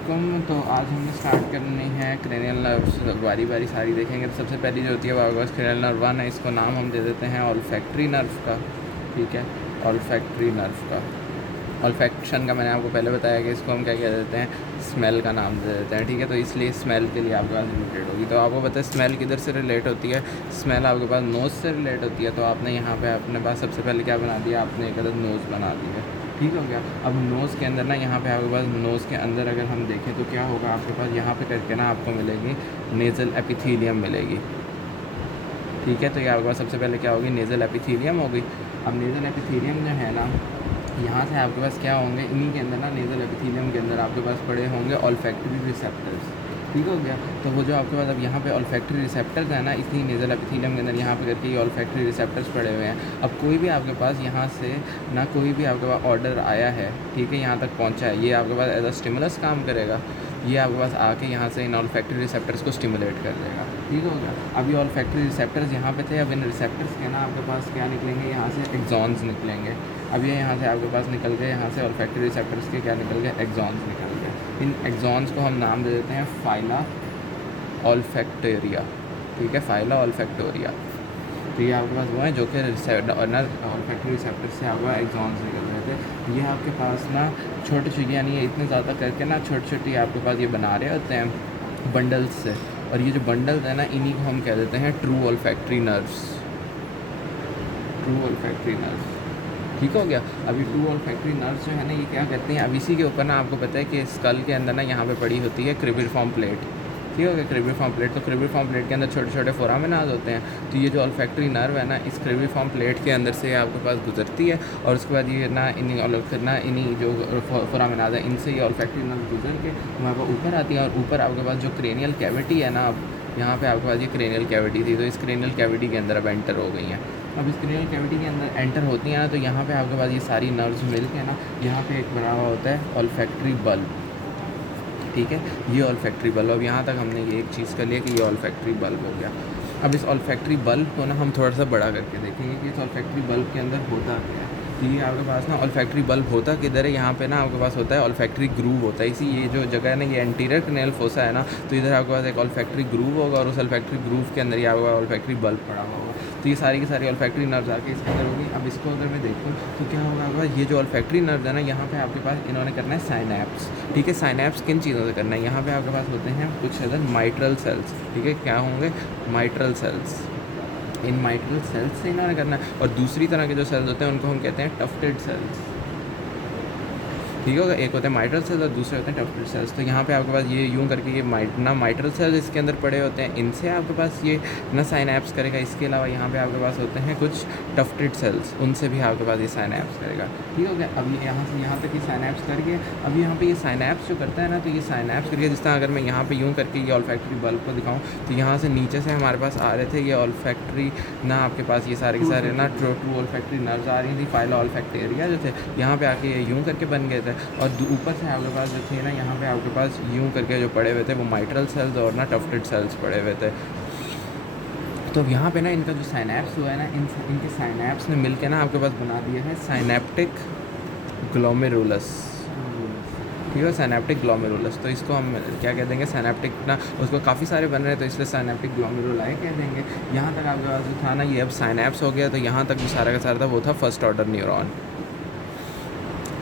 अस्सलामुअलैकुम। तो आज हमने स्टार्ट करनी है क्रेनियल नर्व्स, बारी बारी सारी देखेंगे। तो सबसे पहली जो होती है वो आपके पास क्रेनियल नर्व 1 है। इसको नाम हम दे देते हैं ऑल्फैक्टरी नर्व का। ठीक है, ऑल्फैक्टरी नर्व का। ऑल्फैक्शन का मैंने आपको पहले बताया कि इसको हम क्या कह देते हैं, स्मेल का नाम दे देते हैं। ठीक है, तो इसलिए स्मेल के लिए आपके पास रिलेटेड होगी। तो आपको पता है स्मेल किधर से रिलेट होती है। स्मेल आपके पास नोज़ से रिलेट होती है। तो आपने यहाँ पे अपने पास सबसे पहले क्या बना दिया, आपने एक अदद नोज़ बना दी है। ठीक हो गया। अब नोज़ के अंदर ना, यहाँ पे आपके पास नोज़ के अंदर अगर हम देखें तो क्या होगा, आपके पास यहाँ पे करके ना आपको मिलेगी नेज़ल एपिथीलियम मिलेगी। ठीक है, तो ये आपके पास सबसे पहले क्या होगी, नेज़ल एपिथीलियम होगी। अब नेज़ल एपिथीलियम जो है ना, यहाँ से आपके पास क्या होंगे, इन्हीं के अंदर ना नेज़ल एपिथीलियम के अंदर आपके पास पड़े होंगे ऑल्फैक्टरी रिसेप्टर्स। ठीक हो गया। तो वो जो आपके पास अब यहाँ पे ऑल्फैक्टरी रिसेप्टर्स है ना, इसी नेज़ल एपिथीलियम के अंदर यहाँ पे करके ये ऑल्फैक्टरी रिसेप्टर्स पड़े हुए हैं। अब कोई भी आपके पास यहाँ से ना, कोई भी आपके पास ऑर्डर आया है, ठीक है, यहाँ तक पहुँचा है, ये आपके पास एज अ स्टिमुलस काम करेगा। ये आपके पास आके यहाँ से इन ऑल्फैक्टरी रिसेप्टर्स को स्टिमुलेट कर देगा। ठीक हो गया। अब ये ऑल्फैक्टरी रिसेप्टर्स यहाँ पे थे। अब इन रिसेप्टर्स के ना आपके पास क्या निकलेंगे, यहाँ से एक्सॉन्स निकलेंगे। अब ये यहाँ से आपके पास निकल गए, यहाँ से ऑल्फैक्टरी रिसेप्टर्स के क्या निकल गए, एक्सॉन्स निकल गए। इन एक्सॉन्स को हम नाम दे देते हैं फाइला ऑल्फैक्टोरिया। ठीक है, फाइला ऑल्फैक्टोरिया। तो ये आपके पास वो है जो कि ऑल्फैक्टरी रिसेप्टर से आपका एक्सॉन्स निकल रहे थे। ये आपके पास ना छोटे छोटे, यानी ये इतने ज़्यादा करके ना छोटे छोटे आपके पास ये बना रहे होते हैं बंडल्स से। और ये जो बंडल्स है ना, इन्हीं को हम कह देते हैं true olfactory nerves. True olfactory nerves. ठीक हो गया। अभी ट्रू ऑल्फैक्टरी नर्व्स जो है ना, ये क्या करते हैं, अब इसी के ऊपर ना आपको पता है कि स्कल के अंदर ना यहाँ पे पड़ी होती है क्रिबिफॉर्म प्लेट। ठीक हो गया, क्रिबिफॉर्म प्लेट। तो क्रिबिफॉर्म प्लेट के अंदर छोटे छोटे फोरामिनाज होते हैं। तो ये जो ऑल्फैक्टरी नर्व है ना, इस क्रिबिफॉर्म प्लेट के अंदर से आपके पास गुजरती है। और उसके बाद ये ना इन्हीं जो फोरामिनाज है, इनसे ये ऑल्फैक्टरी नर्व गुजर के हमारे पास ऊपर आती है। और ऊपर आपके पास जो क्रेनियल कैविटी है ना, अब यहाँ पे आपके पास ये क्रेनियल कैविटी थी, तो इस क्रेनियल कैविटी के अंदर अब एंटर हो गई हैं। अब इस क्रेनियल कैविटी के अंदर एंटर होती हैं ना, तो यहाँ पे आपके पास ये सारी नर्व्स मिल के ना, यहाँ पे एक बना हुआ होता है ऑल्फैक्टरी बल्ब। ठीक है, ये ऑल्फैक्टरी बल्ब। अब यहाँ तक हमने ये एक चीज़ कर लिया कि ये ऑल्फैक्टरी बल्ब हो गया। अब इस ऑल्फैक्टरी बल्ब को ना हम थोड़ा सा बड़ा करके देखेंगे कि इस ऑल्फैक्टरी बल्ब के अंदर होता क्या है। तो ये आपके पास ना ऑल्फैक्टरी बल्ब होता किधर है, यहाँ पे ना आपके पास होता है ऑल्फैक्टरी ग्रूव होता है। इसी ये जो जगह है ना, ये एंटीरियर क्रेनियल फोसा है ना, तो इधर आपके पास एक ऑल्फैक्टरी ग्रूव होगा और उस ऑल्फैक्टरी ग्रूव के अंदर ही आपके पास ऑल्फैक्टरी बल्ब पड़ा हुआ होगा। तो ये सारी की सारी ऑल्फैक्टरी नर्व्स आके इसके अंदर होगी। अब इसको अगर मैं देखूँ तो क्या होगा, ये जो ऑल्फैक्टरी नर्व्स है ना, यहाँ पे आपके पास इन्होंने करना है साइनैप्स। ठीक है, साइनैप्स किन चीज़ों से करना है, यहाँ पे आपके पास होते हैं कुछ अदर माइट्रल सेल्स। ठीक है, क्या होंगे, माइट्रल सेल्स। इन माइट्रल सेल्स से इन्होंने करना है। और दूसरी तरह के जो सेल्स होते हैं उनको हम कहते हैं टफ्टेड सेल्स। ठीक होगा, एक होते हैं माइट्रल सेल्स और दूसरे होते हैं टफ्टेड सेल्स। तो यहाँ पे आपके पास ये यूँ करके ये माइट्रल सेल्स इसके अंदर पड़े होते हैं, इनसे आपके पास ये ना साइनैप्स करेगा। इसके अलावा यहाँ पे आपके पास होते हैं कुछ टफ्टेड सेल्स, उनसे भी आपके पास ये साइनैप्स करेगा। ठीक हो गया। अब ये यहाँ से यहाँ तक ये साइनैप्स करके, अब यहाँ पे ये साइनैप्स जो करता है ना, तो ये साइनैप्स करके, जिस तरह अगर मैं यहाँ पे यूँ करके ये ऑल्फैक्टरी बल्ब को दिखाऊँ, तो यहाँ से नीचे से हमारे पास आ रहे थे ये ऑल्फैक्टरी ना, आपके पास ये सारे के सारे ना ट्रू ऑल्फैक्टरी नर्व्स आ रही थी, फाइला ऑल्फैक्टेरिया जो थे, यहाँ पे आके ये यूँ करके बन गए थे। और ऊपर से आपके पास जो थे ना, यहाँ पे आपके पास यूँ करके जो पड़े हुए थे वो माइट्रल सेल्स और ना टफ्टेड सेल्स पड़े हुए थे। तो यहाँ पे ना इनका जो साइनैप्स हुआ है ना, इनके साइनैप्स ने मिलकर ना आपके पास बना दिया है साइनैप्टिक ग्लोमेरुलस। ठीक है, साइनैप्टिक ग्लोमेरुलस। तो इसको हम क्या कह देंगे, साइनैप्टिक ना, उसको काफ़ी सारे बन रहे हैं तो इसलिए साइनैप्टिक ग्लोमेरुलाई कह देंगे। यहाँ तक आपके पास जो था ना, ये अब साइनैप्स हो गया। तो यहाँ तक जो सारा का सारा था वो था फर्स्ट ऑर्डर न्यूरॉन।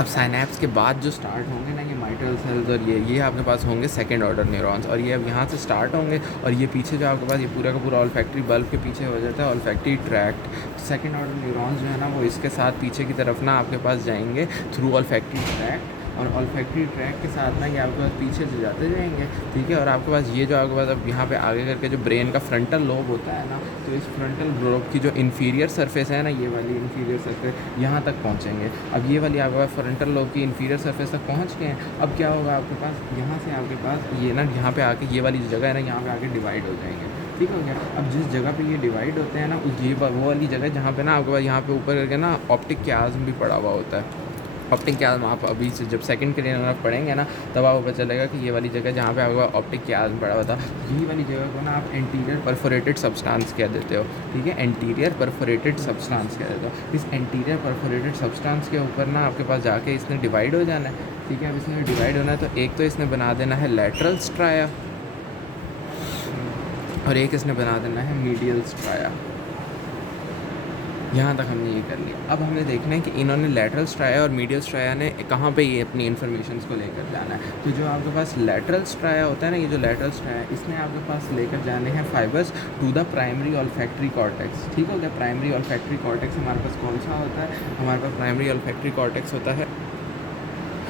अब साइनैप्स के बाद जो स्टार्ट होंगे ना, ये माइट्रल सेल्स और ये आपके पास होंगे सेकंड ऑर्डर न्यूरॉन्स। और ये अब यहाँ से स्टार्ट होंगे और ये पीछे जो आपके पास ये पूरा का पूरा ऑल्फैक्टरी बल्ब के पीछे हो जाता है olfactory tract. Second order neurons जो है ना, वो इसके साथ पीछे की तरफ ना आपके पास जाएंगे थ्रू ऑल्फैक्टरी ट्रैक्ट। और ऑल्फैक्टरी ट्रैक के साथ ना ये आपके पास पीछे से जाते जाएंगे। ठीक है, और आपके पास ये जो आपके पास अब यहाँ पे आगे करके जो ब्रेन का फ्रंटल लोब होता है ना, तो इस फ्रंटल लोब की जो इन्फीरियर सरफेस है ना, ये वाली इन्फीरियर सरफेस, यहाँ तक पहुँचेंगे। अब ये वाली आपके पास फ्रंटल लोब की इन्फीरियर सरफेस तक पहुँच गए हैं। अब क्या होगा आपके पास, यहाँ से आपके पास ये ना, यहाँ पे आके ये वाली जो जगह है ना, यहाँ पे आके डिवाइड हो जाएंगे। ठीक हो गया। अब जिस जगह पे ये डिवाइड होते हैं ना, ये वो वाली जगह जहाँ पे ना आपके पास यहाँ पे ऊपर करके ना ऑप्टिक क्याज्म भी पड़ा हुआ होता है। ऑप्टिक क्याज्म आप अभी से जब सेकंड क्रेनियल नर्व पढ़ेंगे ना, तब आपको पता चलेगा कि ये वाली जगह जहाँ पे आपका ऑप्टिक क्याज्म पड़ा हुआ था, यही वाली जगह को ना आप एंटीरियर परफोरेटेड सब्सटेंस कह देते हो। ठीक है, एंटीरियर परफोरेटेड सब्सटेंस कह देते हो। इस एंटीरियर परफोरेटेड सब्सटेंस के ऊपर ना आपके पास जाके इसने डिवाइड हो जाना है। ठीक है। अब इसमें डिवाइड होना है तो एक तो इसने बना देना है लैटरल स्ट्राया और एक इसने बना देना है मीडियल स्ट्राया। यहाँ तक हमने ये कर लिया। अब हमें देखना है कि इन्होंने लैटरल स्ट्राया और मीडियल स्ट्राया ने कहाँ पे ये अपनी इन्फॉर्मेशन को लेकर जाना है। तो जो आपके पास लैटरल स्ट्राया होता है ना, ये जो लैटरल स्ट्राया है इसने आपके पास लेकर जाने हैं fibres to the primary olfactory cortex. ठीक हो गया। प्राइमरी ऑल्फैक्टरी कॉर्टेक्स हमारे पास कौन सा होता है? हमारे पास प्राइमरी ऑल्फैक्टरी कॉर्टेक्स होता है।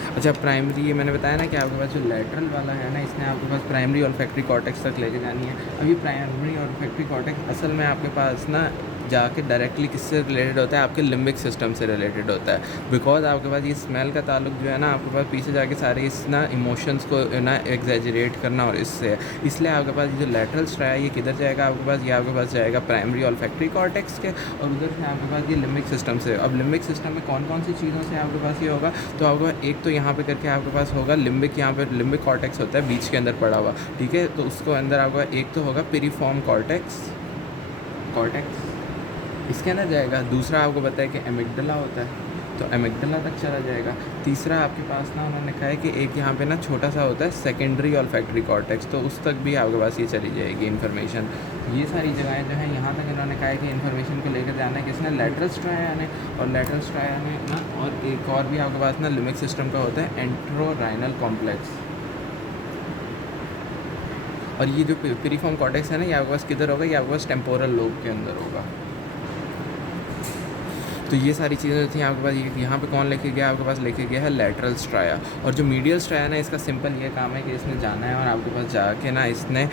अच्छा, प्राइमरी ये मैंने बताया ना कि आपके पास जो लैटरल वाला है ना, इसने आपके पास प्राइमरी ऑल्फैक्टरी कॉर्टेक्स तक लेके जानी है। अब ये प्राइमरी ऑल्फैक्टरी कॉर्टेक्स असल में आपके पास ना जाके डायरेक्टली किससे रिलेटेड होता है? आपके लिम्बिक सिस्टम से रिलेटेड होता है। बिकॉज आपके पास ये स्मेल का ताल्लुक जो है ना, आपके पास पीछे जाके सारे इस ना इमोशंस को ना एग्जैजरेट करना और इससे है। इसलिए आपके पास ये जो लैटरल स्ट्राया ये किधर जाएगा? आपके पास ये आपके पास जाएगा प्राइमरी ऑल्फैक्टरी कॉर्टेक्स के, और उधर से आपके पास ये लिम्बिक सिस्टम से। अब लिम्बिक सिस्टम में कौन कौन सी चीज़ों से आपके पास ये होगा? तो आपको एक तो यहाँ पे करके आपके पास होगा लिम्बिक, यहाँ पे लिम्बिक कॉर्टेक्स होता है बीच के अंदर पड़ा हुआ। ठीक है, तो उसको अंदर आपका एक तो होगा पिरिफॉर्म कॉर्टेक्स, इसके अंदर जाएगा। दूसरा आपको पता है कि एमिगडला होता है, तो एमिगडला तक चला जाएगा। तीसरा आपके पास ना उन्होंने कहा है कि एक यहाँ पे ना छोटा सा होता है सेकेंडरी ऑल्फैक्टरी कॉर्टेक्स, तो उस तक भी आपके पास ये चली जाएगी इन्फॉर्मेशन। ये सारी जगहें जो हैं यहाँ तक इन्होंने कहा है कि इन्फॉर्मेशन को लेकर जाना है किसने? लैटरल स्ट्राया ने। और लैटरल स्ट्राया में ना और एक और भी आपके पास ना लिम्बिक सिस्टम का होता है एंट्रोराइनल कॉम्प्लेक्स। और ये जो पिरिफॉर्म कॉर्टेक्स है ना, ये आपके पास किधर होगा? ये आपके पास टेम्पोरल लोब के अंदर होगा। तो ये सारी चीज़ें जो थी आपके पास, यहाँ पे कौन लेके गया? आपके पास लेके गया है लैटरल स्ट्राया। और जो मीडियल स्ट्राया ना, इसका सिंपल ये काम है कि इसने जाना है और आपके पास जाके ना इसने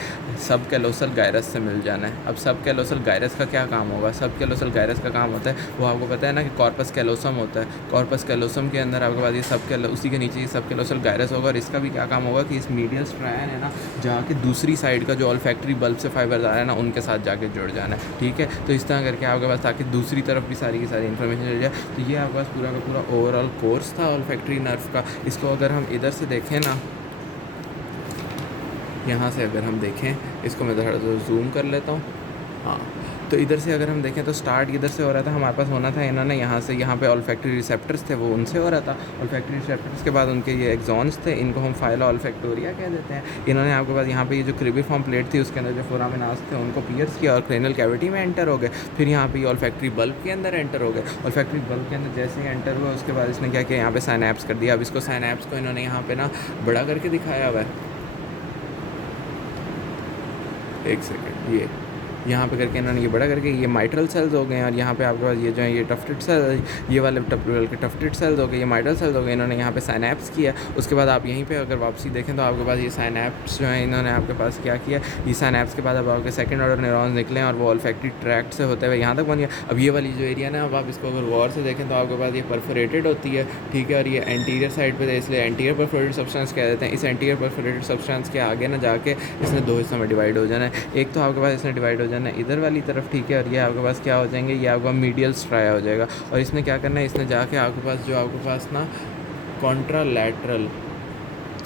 सब कैलोसल गायरस से मिल जाना है। अब सब कैलोसल गायरस का क्या काम होगा? सब कैलोसल गायरस का काम होता है, वो आपको पता है ना कि कॉर्पस कैलोसम होता है। कॉर्पस कैलोसम के अंदर आपके पास ये सब उसी के नीचे ये सब कैलोसल गायरस होगा। और इसका भी क्या काम होगा कि इस मीडियल स्ट्राया ने ना जाके दूसरी साइड का जो ऑल्फैक्टरी बल्ब से फाइबर आ रहा है ना, उनके साथ जाके जुड़ जाना है। ठीक है, तो इस तरह करके आपके पास ताकि दूसरी तरफ भी सारी की सारी इन्फॉर्मेशन चल जाए। तो ये आपके पास पूरा का पूरा ओवरऑल कोर्स था ऑल्फैक्टरी नर्व का। इसको अगर हम इधर से देखें ना, यहाँ से अगर हम देखें इसको, मैं थोड़ा जूम कर लेता हूँ। हाँ, तो इधर से अगर हम देखें तो स्टार्ट इधर से हो रहा था, हमारे पास होना था इन्होंने यहाँ से, यहाँ पे ऑल्फैक्टरी रिसेप्टर्स थे वो उनसे हो रहा था। ऑल्फैक्टरी रिसेप्टर्स के बाद उनके ये एक्सॉन्स थे, इनको हम फाइला ऑल्फैक्टोरिया कह देते हैं। इन्होंने आपके पास यहाँ पे ये जो क्रिबिफॉर्म प्लेट थी उसके अंदर जो फोरामिनास थे उनको पियर्स किया और क्रेनियल कैविटी में एंटर हो गए। फिर यहाँ पे ऑल्फैक्टरी बल्ब के अंदर एंटर हो गए। ऑल्फैक्टरी बल्ब के अंदर जैसे ही एंटर हुआ उसके बाद इसने क्या किया? यहाँ पे साइनैप्स कर दिया। अब इसको साइनैप्स को इन्होंने यहाँ पे ना बड़ा करके दिखाया हुआ है। एक सेकेंड, ये यहाँ पे करके इन्होंने ये बड़ा करके ये माइट्रल सेल्स हो गए हैं। और यहाँ पे आपके पास ये जो है ये टफ्टेड सेल, ये वाले टफ्टेड सेल्स हो गए, ये माइट्रल सेल्स हो गए। इन्होंने यहाँ पे साइनैप्स किया। उसके बाद आप यहीं पे अगर वापसी देखें तो आपके पास ये साइनैप्स जो है इन्होंने आपके पास क्या किया? ये साइनैप्स के बाद अब आपके सेकंड ऑर्डर न्यूरॉन्स निकले और वो ऑल्फैक्टरी ट्रैक्ट से होते हुए यहाँ तक बन गया। अब ये वाली जो एरिया ना, अब आप इसको अगर गौर से देखें तो आपके पास ये परफोरेटेड होती है। ठीक है, और ये एंटीरियर साइड पर, इसलिए एंटीरियर परफोरेटेड सब्सटेंस कह देते हैं। इस एंटीरियर परफोरेटेड सब्सटेंस के आगे ना जाके इसने दो हिस्सों में डिवाइड हो जाना है। एक तो आपके पास इसने डिवाइड हो जाना है इधर वाली तरफ, ठीक है, और ये आपके पास क्या हो जाएंगे? ये आपका मीडियल स्ट्राया हो जाएगा। और इसने क्या करना है? इसने जाके आपके पास जो आपके पास ना कॉन्ट्रालैटरल,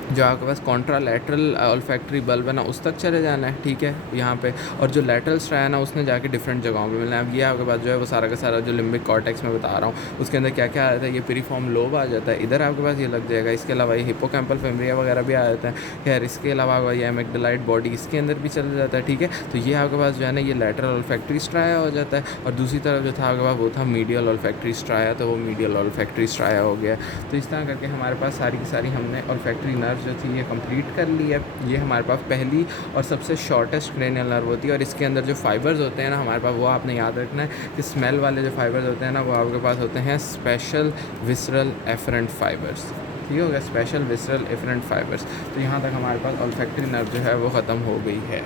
जो आपके पास कॉन्ट्रालैटरल ऑल्फैक्टरी बल्ब है ना, उस तक चले जाना है। ठीक है, यहाँ पे। और जो लैटरल स्ट्राया है ना, उसने जाके डिफरेंट जगहों पे मिलना है। अब ये आपके पास जो है वो सारा का सारा जो लिम्बिक कॉर्टेक्स में बता रहा हूँ उसके अंदर क्या क्या आ जाता है? ये पिरिफॉर्म लोब आ जाता है, इधर आपके पास ये लग जाएगा। इसके अलावा ये हिप्पोकैम्पल फेमरिया वगैरह भी आ जाता है। खैर, इसके अलावा ये एमिगडालाइट बॉडी इसके अंदर भी चल जाता है। ठीक है, तो ये आपके पास जो है ना ये लैटरल ऑल्फैक्टरी स्ट्राया हो जाता है। और दूसरी तरफ जो था आपके पास वो था मीडियल ऑल्फैक्टरी स्ट्राया, तो वो मीडियल ऑल्फैक्टरी स्ट्राया हो गया। तो इस तरह करके हमारे पास सारी की सारी हमने ऑल्फैक्टरी नर्व जो थी ये कंप्लीट कर ली है। ये हमारे पास पहली और सबसे शॉर्टेस्ट क्रेनियल नर्व होती है। और इसके अंदर जो फाइबर्स होते हैं ना हमारे पास, वो आपने याद रखना है कि स्मेल वाले जो फाइबर्स होते हैं ना, वो आपके पास होते हैं स्पेशल विसरल एफरेंट फाइबर्स। ठीक हो गया, स्पेशल विसरल एफरेंट फाइबर्स। तो यहाँ तक हमारे पास ऑल्फैक्टरी नर्व जो है वो ख़त्म हो गई है।